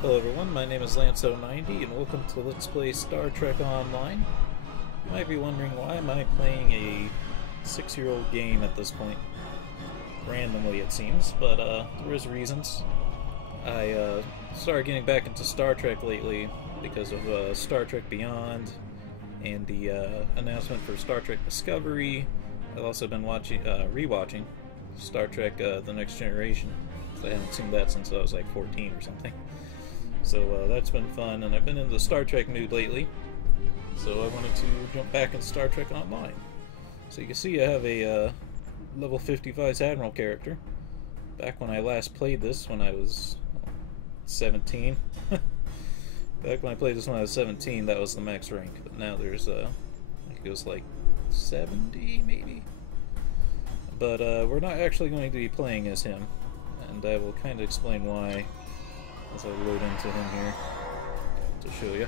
Hello everyone, my name is Lance090 and welcome to Let's Play Star Trek Online. You might be wondering, why am I playing a 6-year-old game at this point? Randomly it seems, but there is reasons. I started getting back into Star Trek lately because of Star Trek Beyond and the announcement for Star Trek Discovery. I've also been rewatching Star Trek The Next Generation. I haven't seen that since I was like 14 or something. So that's been fun, and I've been in the Star Trek mood lately, so I wanted to jump back in Star Trek Online. So you can see I have a level 50 Vice Admiral character. Back when I last played this, when I was 17. Back when I played this when I was 17, that was the max rank, but now there's, I think it goes like 70 maybe? But we're not actually going to be playing as him, and I will kind of explain why as I load into him here to show you.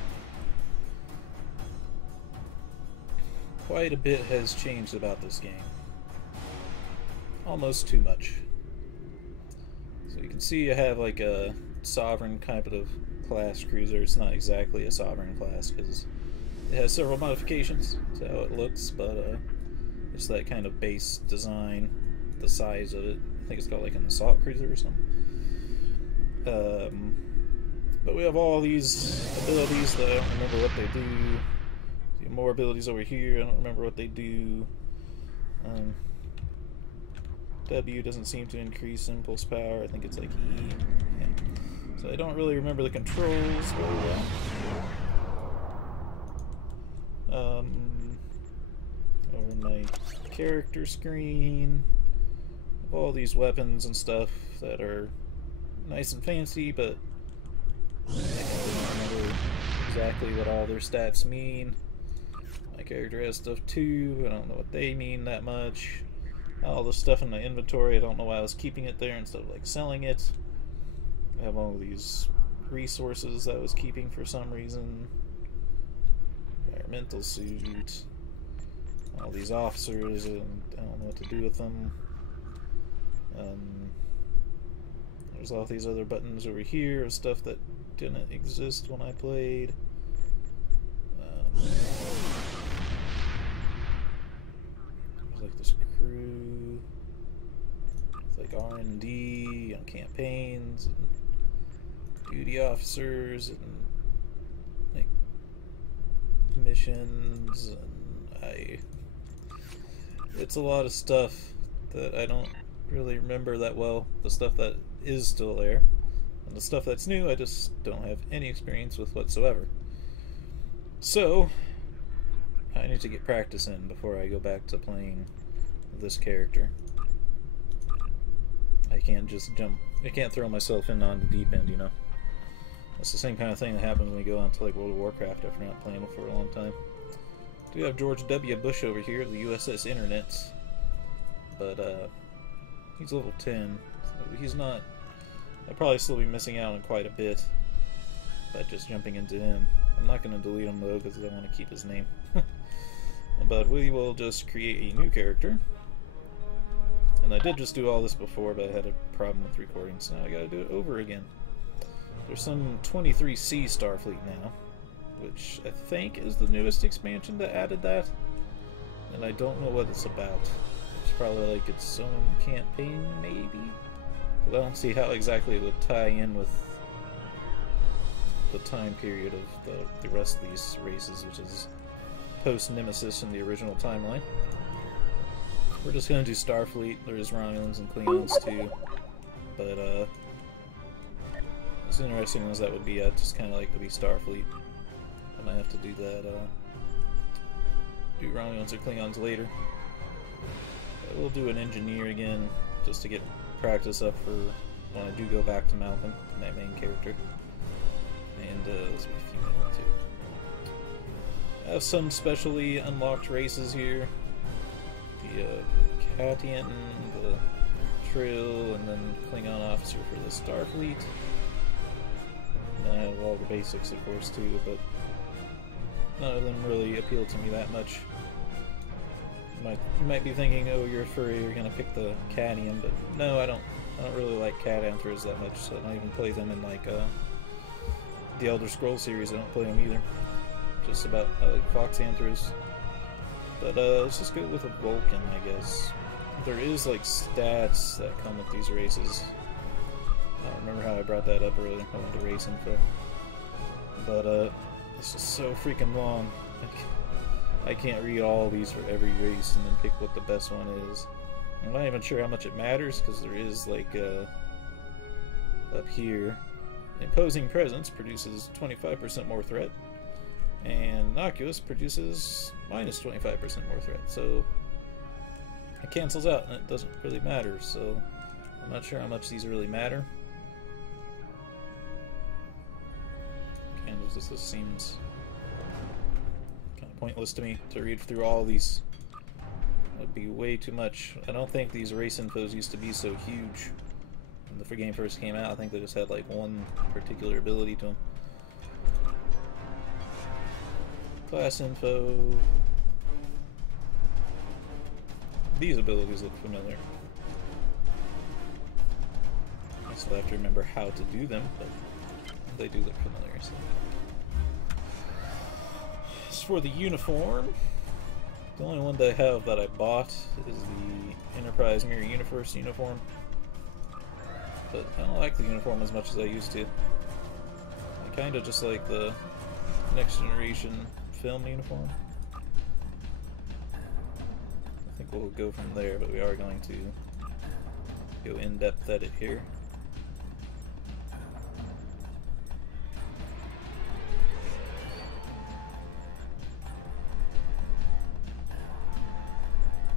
Quite a bit has changed about this game. Almost too much. So you can see I have like a sovereign kind of class cruiser. It's not exactly a sovereign class because it has several modifications to how it looks, but it's that kind of base design, the size of it. I think it's called like an assault cruiser or something. But we have all these abilities that I don't remember what they do. More abilities over here, I don't remember what they do. W doesn't seem to increase impulse power, I think it's like E. Yeah. So I don't really remember the controls very well. Over my character screen, all these weapons and stuff that are nice and fancy, but I don't remember exactly what all their stats mean. My character has stuff too, I don't know what they mean that much. All the stuff in my inventory, I don't know why I was keeping it there instead of like selling it. I have all these resources that I was keeping for some reason. Environmental suit. All these officers, and I don't know what to do with them. There's all these other buttons over here of stuff that didn't exist when I played. There's like this crew with like R&D on campaigns and duty officers and like missions, and it's a lot of stuff that I don't really remember that well. The stuff that is still there, and the stuff that's new I just don't have any experience with whatsoever. So I need to get practice in before I go back to playing this character. I can't just jump, I can't throw myself in on the deep end, you know. That's the same kind of thing that happens when we go on to like World of Warcraft after not playing it for a long time. We do have George W. Bush over here, the USS Internet, but he's level 10, so he's not. I'd probably still be missing out on quite a bit by just jumping into him. I'm not going to delete him though because I want to keep his name. But we will just create a new character. And I did just do all this before, but I had a problem with recording, so now I gotta do it over again. There's some 23C Starfleet now, which I think is the newest expansion that added that. And I don't know what it's about. It's probably like its own campaign, maybe? But I don't see how exactly it would tie in with the time period of the rest of these races, which is post-Nemesis in the original timeline. We're just going to do Starfleet. There's Romulans and Klingons too, but as interesting as that would be, I'd just kind of like to be Starfleet, and I have to do that, do Romulans or Klingons later. But we'll do an engineer again, just to get practice up for when I do go back to Malcolm, my main character. And let's be a few minutes too. I have some specially unlocked races here. The Katian, the Trill, and then Klingon officer for the Starfleet. And I have all the basics, of course, too, but none of them really appeal to me that much. You might be thinking, oh, you're a furry, you're gonna pick the Katian, but no, I don't really like cat anthers that much, so I don't even play them in like the Elder Scrolls series, I don't play them either. Just about Fox Anthros. But let's just go with a Vulcan, I guess. There is like stats that come with these races. I don't remember how I brought that up earlier. I went to race info. But this is so freaking long. I can't read all these for every race and then pick what the best one is. I'm not even sure how much it matters, because there is like up here, imposing presence produces 25% more threat, and innocuous produces minus 25% more threat. So it cancels out, and it doesn't really matter. So I'm not sure how much these really matter. And this seems kind of pointless to me to read through all these. It would be way too much. I don't think these race infos used to be so huge when the game first came out. I think they just had like one particular ability to them. Class info. These abilities look familiar. I still have to remember how to do them, but they do look familiar. So. As for the uniform, the only one that I have that I bought is the Enterprise Mirror Universe uniform. But I don't like the uniform as much as I used to. I kind of just like the Next Generation film uniform. I think we'll go from there, but we are going to go in-depth at it here.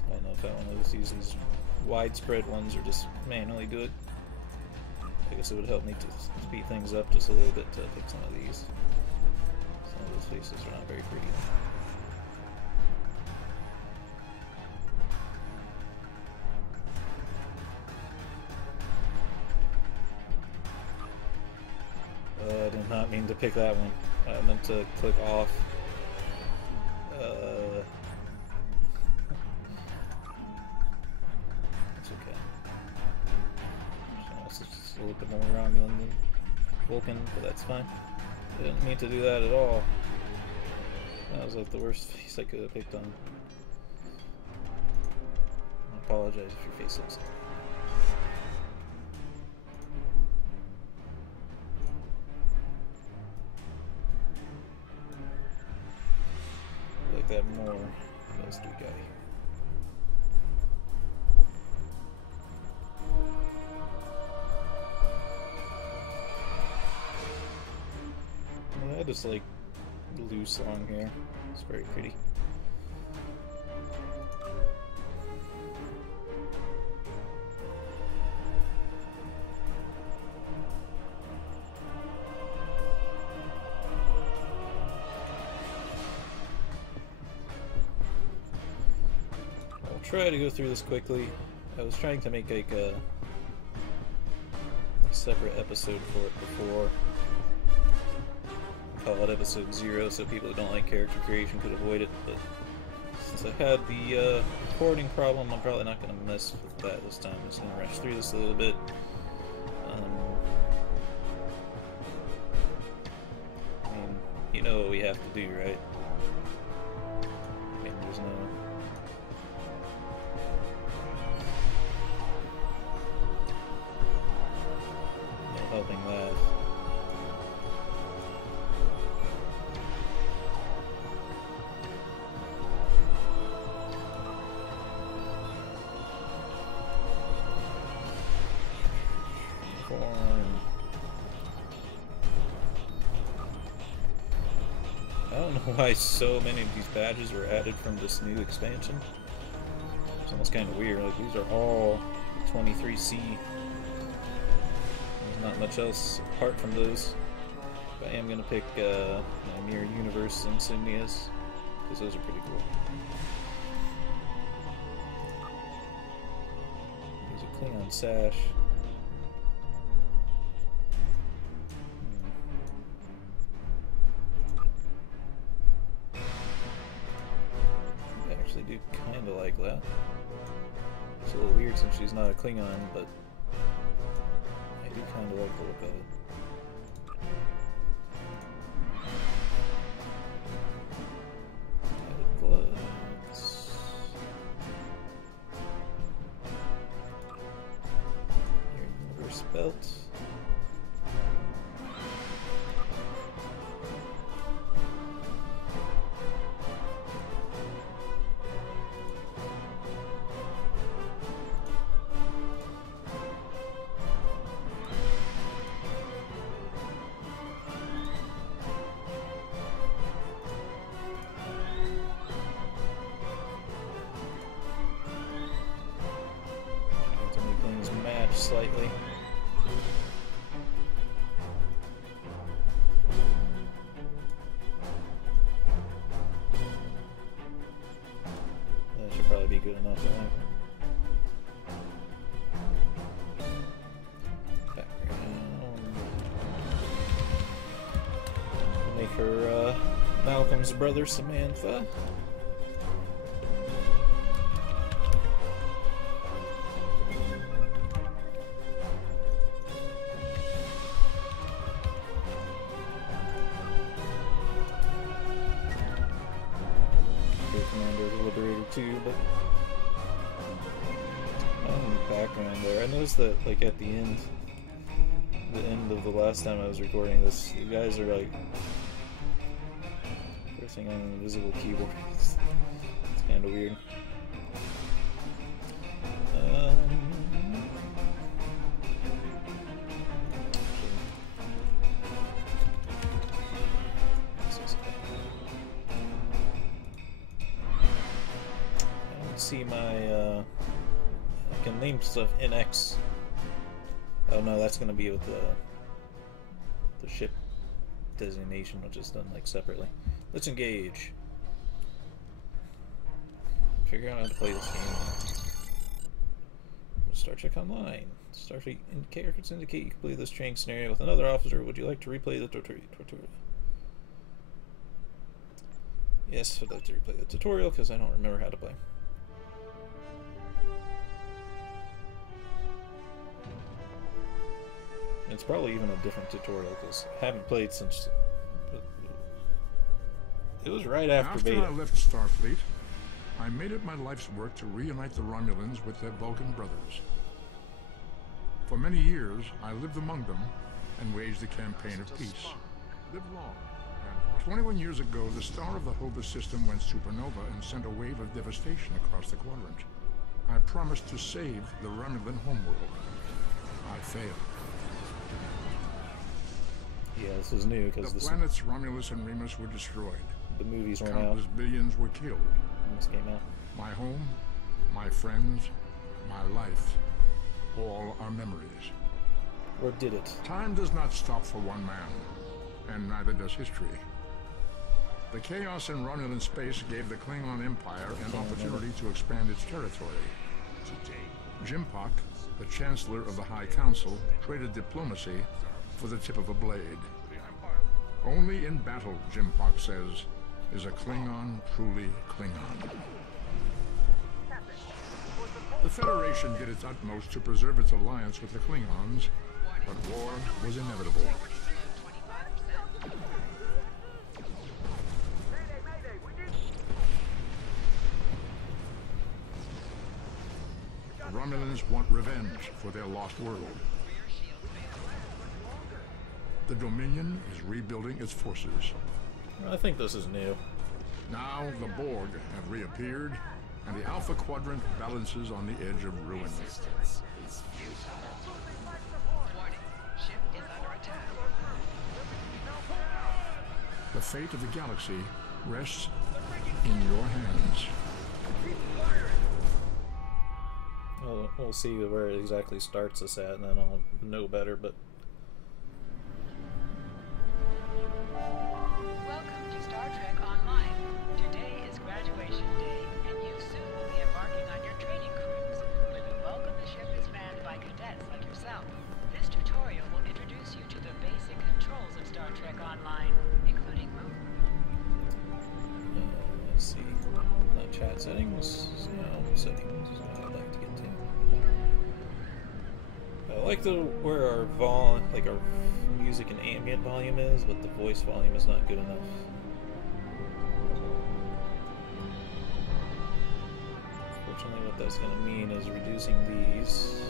I don't know if I want to use these widespread ones or just manually do it. I guess it would help me to speed things up just a little bit to pick some of these. Some of those faces are not very pretty. I did not mean to pick that one. I meant to click off. It's okay. It's just a little bit more Romulan than Vulcan, but that's fine. I didn't mean to do that at all. That was like the worst face I could have picked on. I apologize if your face looks like that. That more. Let's do guy. I just like loose long hair. It's very pretty. Try to go through this quickly. I was trying to make like a separate episode for it before. Call it episode 0 so people who don't like character creation could avoid it, but since I had the recording problem, I'm probably not going to mess with that this time. I'm just going to rush through this a little bit. I mean, you know what we have to do, right? I mean, there's no helping that. I don't know why so many of these badges were added from this new expansion. It's almost kind of weird. Like, these are all 23C. Not much else apart from those. But I am going to pick my Mirror Universe insignias, because those are pretty cool. There's a Klingon sash. I actually do kind of like that. It's a little weird since she's not a Klingon, but I do kind of like the look of it. belt. Slightly. That should probably be good enough, I think. Background. Make her Malcolm's brother Samantha. Too, but background there. I noticed that, like, at the end of the last time I was recording this, you guys are like pressing on an invisible keyboard. It's kind of weird. See my I can name stuff in X. Oh no, that's gonna be with the ship designation, which is done like separately. Let's engage. Figure out how to play this game. Star Trek Online. Star Trek characters indicate you can play this training scenario with another officer. Would you like to replay the tutorial? Yes, I'd like to replay the tutorial because I don't remember how to play. It's probably even a different tutorial because I haven't played since it was right after beta. After I left Starfleet, I made it my life's work to reunite the Romulans with their Vulcan brothers. For many years, I lived among them and waged a campaign of peace. Live long. And 21 years ago, the star of the Hova system went supernova and sent a wave of devastation across the quadrant. I promised to save the Romulan homeworld. I failed. Yeah, this is new because the planets Romulus and Remus were destroyed. The movies weren't out. Countless billions were killed. When this came out. My home, my friends, my life, all are memories. Or did it? Time does not stop for one man, and neither does history. The chaos in Romulan space gave the Klingon Empire an opportunity to expand its territory. Jimpak, the Chancellor of the High Council, traded diplomacy for the tip of a blade. Only in battle, Jimpak says, is a Klingon truly Klingon. The Federation did its utmost to preserve its alliance with the Klingons, but war was inevitable. The Romulans want revenge for their lost world. The Dominion is rebuilding its forces. I think this is new. Now the Borg have reappeared, and the Alpha Quadrant balances on the edge of ruin. The fate of the galaxy rests in your hands. We'll see where it exactly starts us at, and then I'll know better, but... Welcome to Star Trek Online. Today is graduation day, and you soon will be embarking on your training cruise, where the bulk of the ship is manned by cadets like yourself. This tutorial will introduce you to the basic controls of Star Trek Online, including let's see. Chat settings. Settings. I'd like to get to. I like where our our music and ambient volume is, but the voice volume is not good enough. Fortunately, what that's going to mean is reducing these.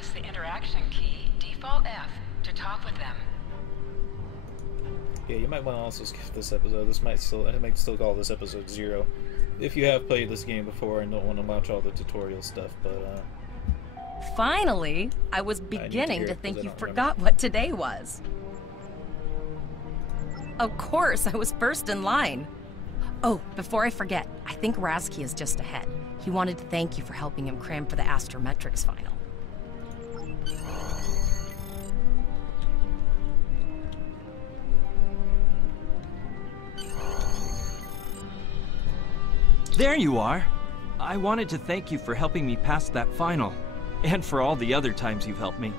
press the interaction key, default F, to talk with them. Yeah, you might want to also skip this episode. I might still call this episode 0. If you have played this game before and don't want to watch all the tutorial stuff, but Finally! I was beginning to think you forgot what today was. Of course, I was first in line. Oh, before I forget, I think Razki is just ahead. He wanted to thank you for helping him cram for the astrometrics final. There you are. I wanted to thank you for helping me pass that final, and for all the other times you've helped me.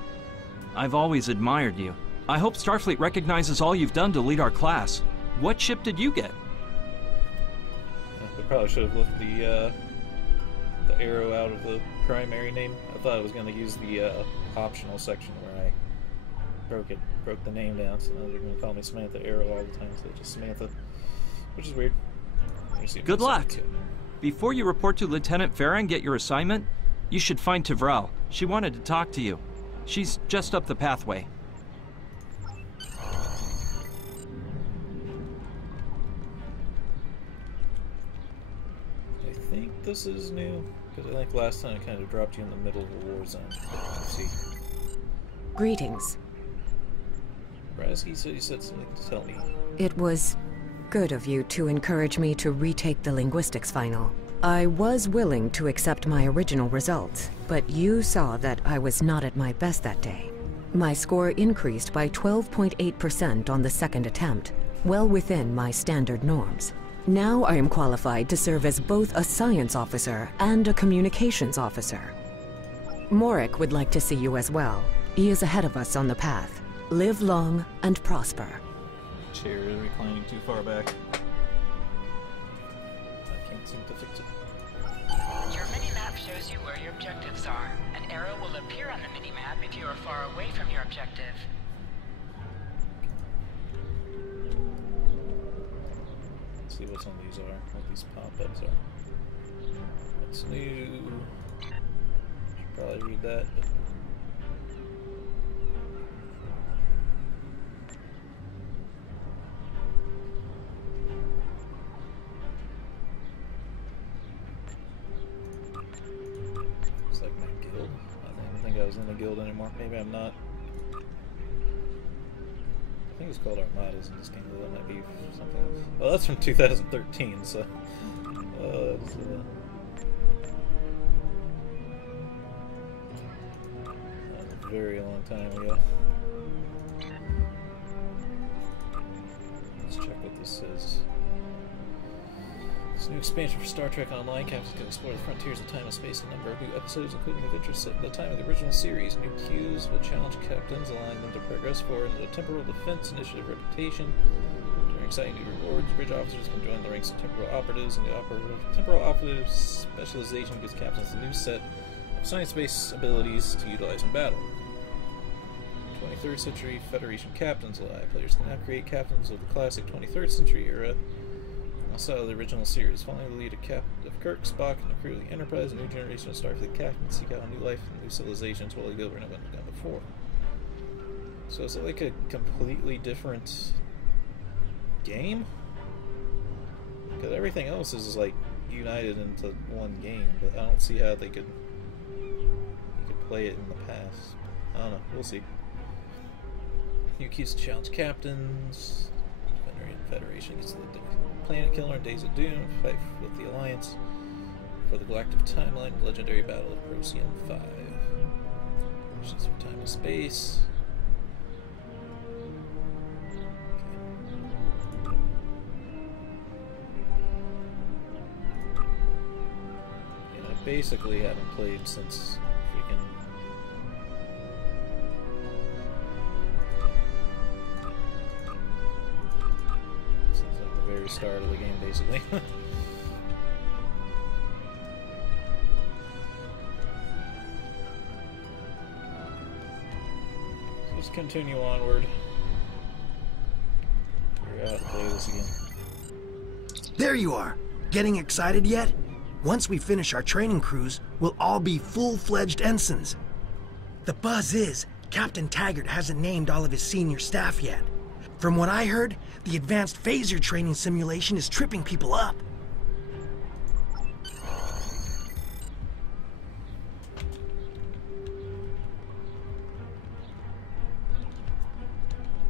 I've always admired you. I hope Starfleet recognizes all you've done to lead our class. What ship did you get? we probably should have left the arrow out of the primary name. I thought I was going to use the optional section where I broke the name down, so now they're going to call me Samantha Arrow all the time, so just Samantha, which is weird. Good luck! Before you report to Lieutenant Farah and get your assignment, you should find Tavral. She wanted to talk to you. She's just up the pathway. I think this is new, because I think last time it kind of dropped you in the middle of a war zone. Let's see. Greetings. Razki said you said something to tell me. It was good of you to encourage me to retake the linguistics final. I was willing to accept my original results, but you saw that I was not at my best that day. My score increased by 12.8% on the second attempt, well within my standard norms. Now I am qualified to serve as both a science officer and a communications officer. Morik would like to see you as well. He is ahead of us on the path. Live long and prosper. Chair is reclining too far back. I can't seem to fix it. Your mini-map shows you where your objectives are. An arrow will appear on the mini-map if you are far away from your objective. Let's see what some of these are, what these pop-ups are. What's new? Should probably read that, but... Looks like my guild. I don't think I was in the guild anymore. Maybe I'm not. I think it's called Armadas in this game, though that might be something else. Well, that's from 2013, so... It's, that was a very long time ago. Let's check what this says. This new expansion for Star Trek Online, captains can explore the frontiers of time and space in a number of new episodes, including of interest set in the time of the original series. New cues will challenge captains, allowing them to progress forward in the Temporal Defense Initiative reputation. During exciting new rewards, bridge officers can join the ranks of temporal operatives, and the temporal operative specialization gives captains a new set of science-based abilities to utilize in battle. 23rd Century Federation Captains Ally. Players can now create captains of the classic 23rd Century era style of the original series. Following the lead of Kirk, Spock, and the crew of the Enterprise, a new generation of Starfleet captains seek out a new life and new civilizations while they go where no one's gone before. So is it like a completely different game? Because everything else is like united into one game, but I don't see how you could play it in the past. I don't know. We'll see. New keys to challenge captains. Federation gets the Planet Killer and Days of Doom, fight with the Alliance for the Galactic Timeline, Legendary Battle of Procyon 5. Missions for time and space. And I basically haven't played since freaking... very start of the game, basically. So just continue onward. Figure out how to play this again. There you are! Getting excited yet? Once we finish our training cruise, we'll all be full-fledged ensigns. The buzz is, Captain Taggart hasn't named all of his senior staff yet. From what I heard, the advanced phaser training simulation is tripping people up.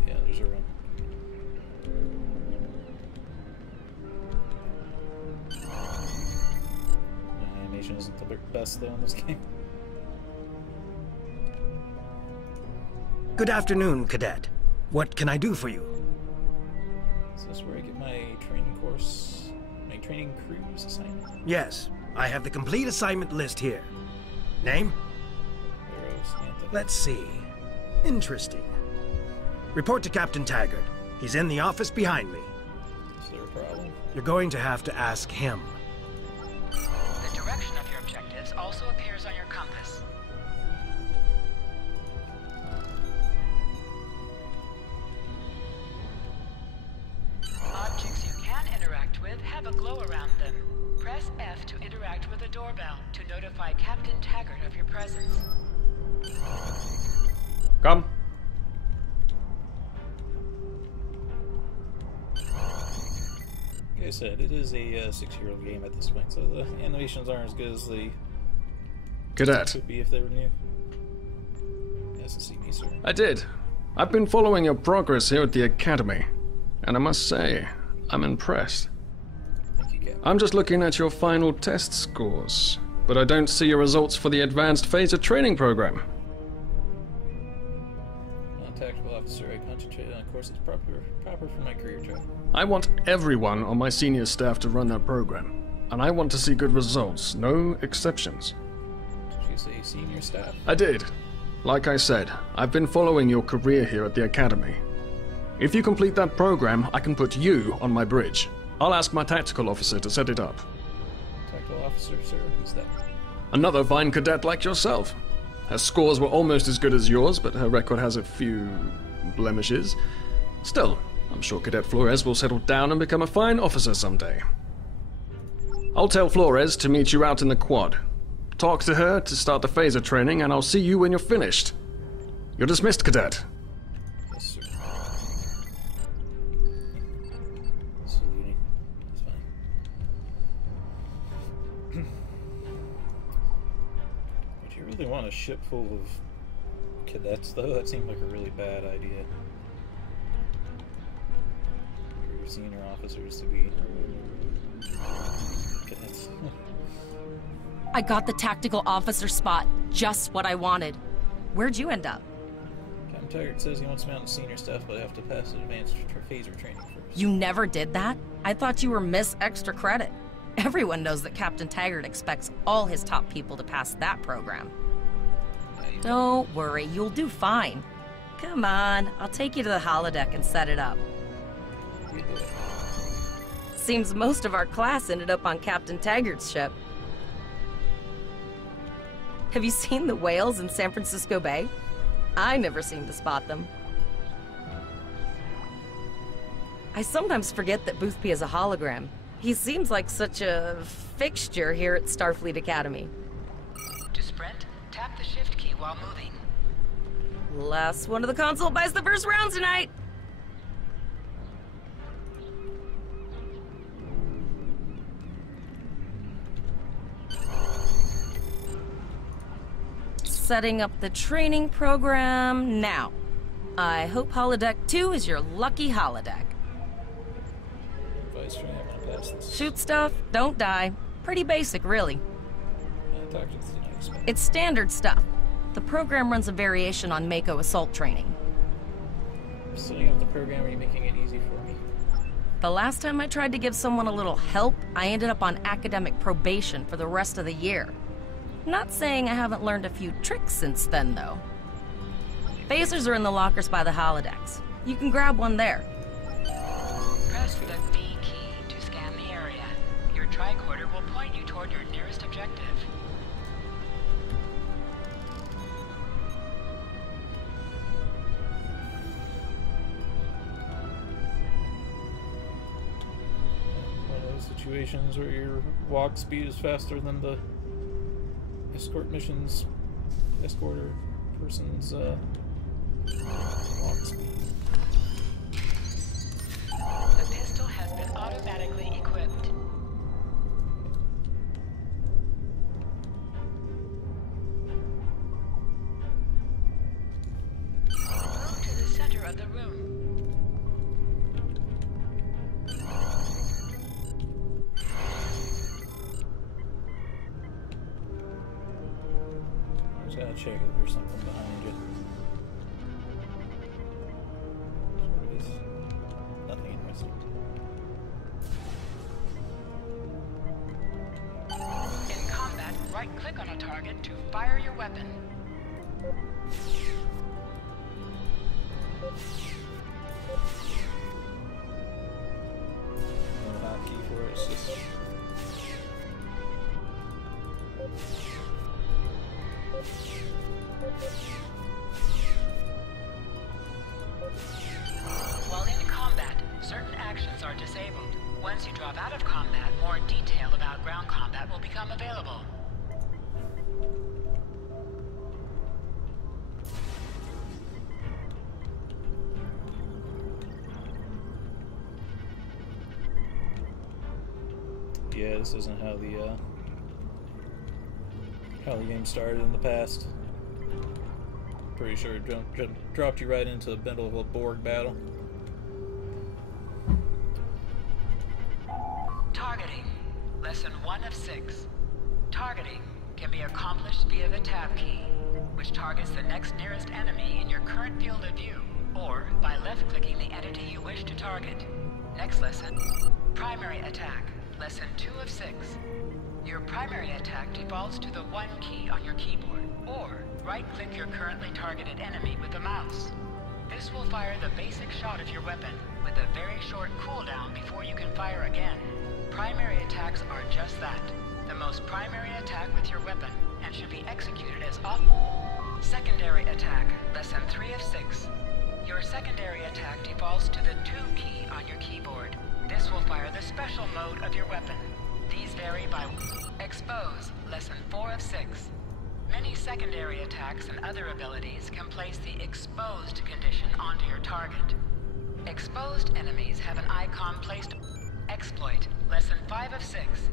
Yeah, there's a run. The animation isn't the best though in this game. Good afternoon, Cadet. What can I do for you? Is this where I get my training course, my training cruise assignment? Yes, I have the complete assignment list here. Name? Let's see. Interesting. Report to Captain Taggart. He's in the office behind me. Is there a problem? You're going to have to ask him. The direction of your objectives also appears on your compass. Objects you can interact with have a glow around them. Press F to interact with a doorbell to notify Captain Taggart of your presence. Come. Like I said, it is a 6-year-old game at this point, so the animations aren't as good as they Cadet. could be if they were new. Yes, to see me, sir. I did. I've been following your progress here at the Academy, and I must say, I'm impressed. Thank you, Captain. I'm just looking at your final test scores, but I don't see your results for the Advanced Phaser Training Program. Non-tactical officer, I concentrated on courses proper for my career track. I want everyone on my senior staff to run that program, and I want to see good results, no exceptions. Did you say senior staff? I did. Like I said, I've been following your career here at the Academy. If you complete that program, I can put you on my bridge. I'll ask my tactical officer to set it up. Tactical officer, sir? Who's that? Another fine cadet like yourself. Her scores were almost as good as yours, but her record has a few blemishes. Still, I'm sure Cadet Flores will settle down and become a fine officer someday. I'll tell Flores to meet you out in the quad. Talk to her to start the phaser training, and I'll see you when you're finished. You're dismissed, Cadet. Yes, sir. Saluting. That's fine. Would you really want a ship full of cadets, though? That seemed like a really bad idea. For your senior officers to be cadets. I got the tactical officer spot. Just what I wanted. Where'd you end up? Captain Taggart says he wants me on the senior staff, but I have to pass an advanced phaser training first. You never did that? I thought you were Miss Extra Credit. Everyone knows that Captain Taggart expects all his top people to pass that program. Don't worry, you'll do fine. Come on, I'll take you to the holodeck and set it up. You do it. Seems most of our class ended up on Captain Taggart's ship. Have you seen the whales in San Francisco Bay? I never seem to spot them. I sometimes forget that Boothby is a hologram. He seems like such a fixture here at Starfleet Academy. To sprint, tap the shift key while moving. Last one of the console buys the first round tonight! Setting up the training program now. I hope Holodeck 2 is your lucky holodeck. Advice for me, I'm gonna pass this. Shoot stuff, don't die. Pretty basic, really. Tactics did not expect. It's standard stuff. The program runs a variation on Mako assault training. Setting up the program, are you making it easy for me? The last time I tried to give someone a little help, I ended up on academic probation for the rest of the year. Not saying I haven't learned a few tricks since then, though. Phasers are in the lockers by the holodecks. You can grab one there. Press the V key to scan the area. Your tricorder will point you toward your nearest objective. One of those situations where your walk speed is faster than the escort mission's escorter person's walk speed. The pistol has been automatically equipped. Move to the center of the room. Just gotta check if there's something behind you. There is nothing interesting. In combat, right-click on a target to fire your weapon. No hotkey for it, it's just... While in combat, certain actions are disabled. Once you drop out of combat, more detail about ground combat will become available. Yeah, this isn't how the game started in the past. Pretty sure it dropped you right into the middle of a Borg battle. Targeting. Lesson 1 of 6. Targeting can be accomplished via the tab key, which targets the next nearest enemy in your current field of view, or by left-clicking the entity you wish to target. Next lesson, primary attack. Lesson 2 of 6. Your primary attack defaults to the 1 key on your keyboard, or right-click your currently targeted enemy with the mouse. This will fire the basic shot of your weapon, with a very short cooldown before you can fire again. Primary attacks are just that, the most primary attack with your weapon, and should be executed as often. Secondary attack, lesson 3 of 6. Your secondary attack defaults to the 2 key on your keyboard. This will fire the special mode of your weapon. These vary by expose, lesson 4 of 6. Many secondary attacks and other abilities can place the exposed condition onto your target. Exposed enemies have an icon placed. Exploit, lesson 5 of 6.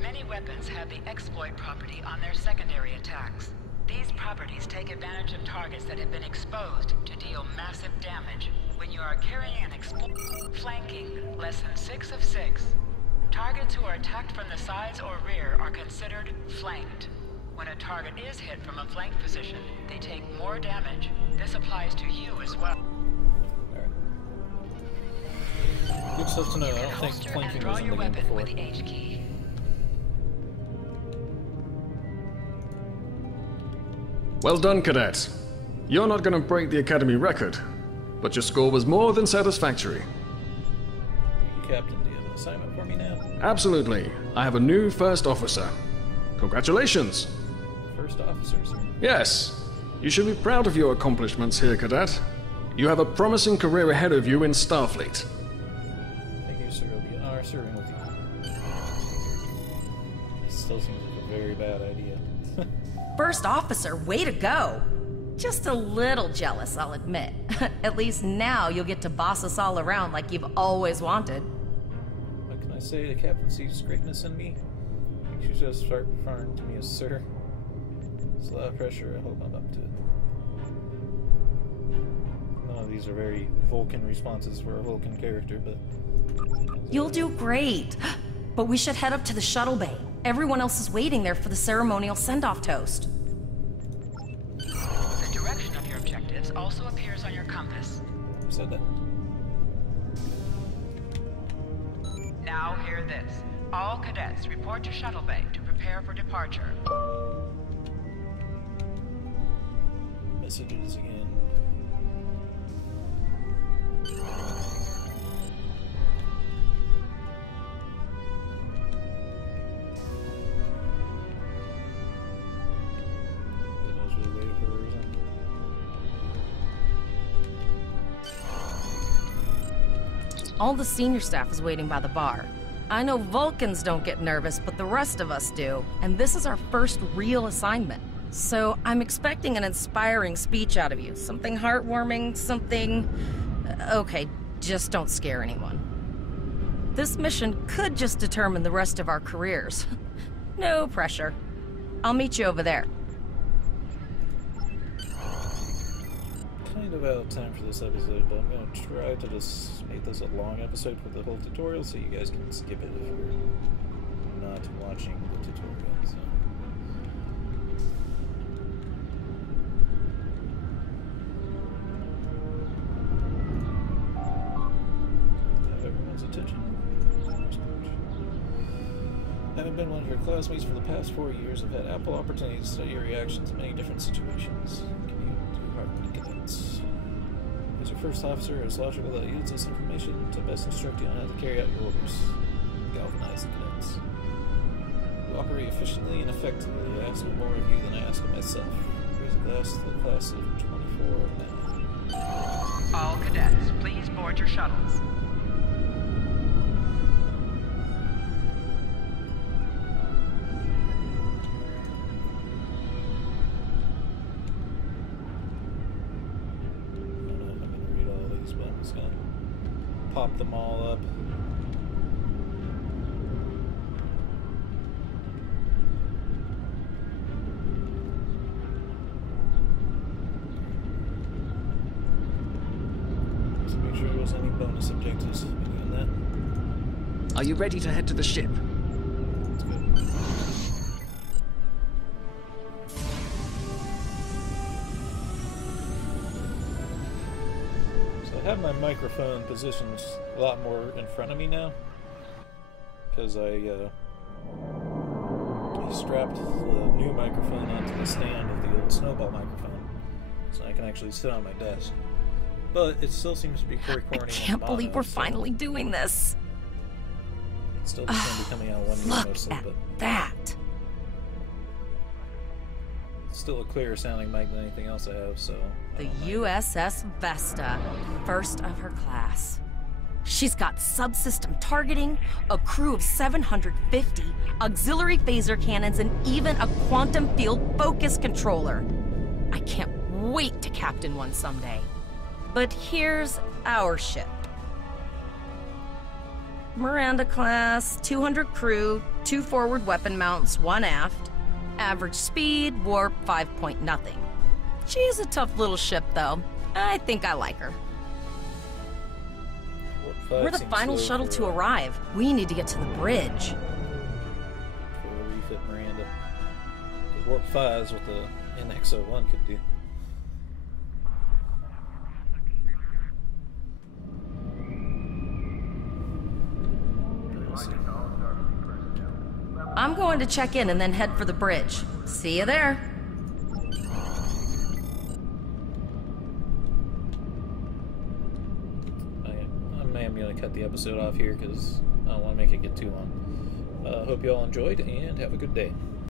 Many weapons have the exploit property on their secondary attacks. These properties take advantage of targets that have been exposed to deal massive damage when you are carrying an flanking, lesson 6 of 6. Targets who are attacked from the sides or rear are considered flanked. When a target is hit from a flank position, they take more damage. This applies to you as well. Good stuff to know. I don't think Holster and flanking draw was in your the game weapon before. with the H key. Well done, Cadet. You're not going to break the Academy record, but your score was more than satisfactory. Captain, do you have an assignment for me now? Absolutely. I have a new first officer. Congratulations. First officers. Yes. You should be proud of your accomplishments here, Cadet. You have a promising career ahead of you in Starfleet. Thank you, sir. I'll be an honor serving with you. This still seems like a very bad idea. First officer, way to go! Just a little jealous, I'll admit. At least now you'll get to boss us all around like you've always wanted. What can I say? The captain sees greatness in me. You should just start referring to me as sir. It's a lot of pressure. I hope I'm up to it. None of these are very Vulcan responses for a Vulcan character, but... You'll do great! But we should head up to the shuttle bay. Everyone else is waiting there for the ceremonial send-off toast. The direction of your objectives also appears on your compass. Who said that? Now hear this. All cadets report to shuttle bay to prepare for departure. Messages again. I was really waiting for a reason. All the senior staff is waiting by the bar. I know Vulcans don't get nervous, but the rest of us do. And this is our first real assignment. So I'm expecting an inspiring speech out of you. Something heartwarming, something... Okay, just don't scare anyone. This mission could just determine the rest of our careers. No pressure. I'll meet you over there. Kind of out of time for this episode, but I'm going to try to just make this a long episode for the whole tutorial so you guys can skip it if you're not watching the tutorial. So. Have everyone's attention. Having been one of your classmates for the past 4 years, I've had ample opportunity to study your reactions in many different situations. As your first officer, it's logical that I use this information to best instruct you on how to carry out your orders. Galvanize the cadets. You operate efficiently and effectively. I ask no more of you than I ask of myself. Raise a glass to the class of 24 now. All cadets, please board your shuttles. Pop them all up. Just make sure there was any bonus objectives doing that. Are you ready to head to the ship? That's good. I have my microphone positioned a lot more in front of me now because I strapped the new microphone onto the stand of the old snowball microphone so I can actually sit on my desk. But it still seems to be recording. I can't believe we're finally doing this. It's still just going to be coming out one year Look mostly, at but that. it's still a clearer sounding mic than anything else I have, so... The USS Vesta, first of her class. She's got subsystem targeting, a crew of 750, auxiliary phaser cannons, and even a quantum field focus controller. I can't wait to captain one someday. But here's our ship. Miranda class, 200 crew, 2 forward weapon mounts, 1 aft. Average speed, warp 5.0. She's a tough little ship, though. I think I like her. We're the final shuttle to arrive. We need to get to the bridge. For a refit Miranda. Because warp 5 is what the NX-01 could do. I'm going to check in and then head for the bridge. See you there. I am going to cut the episode off here because I don't want to make it get too long. Hope you all enjoyed and have a good day.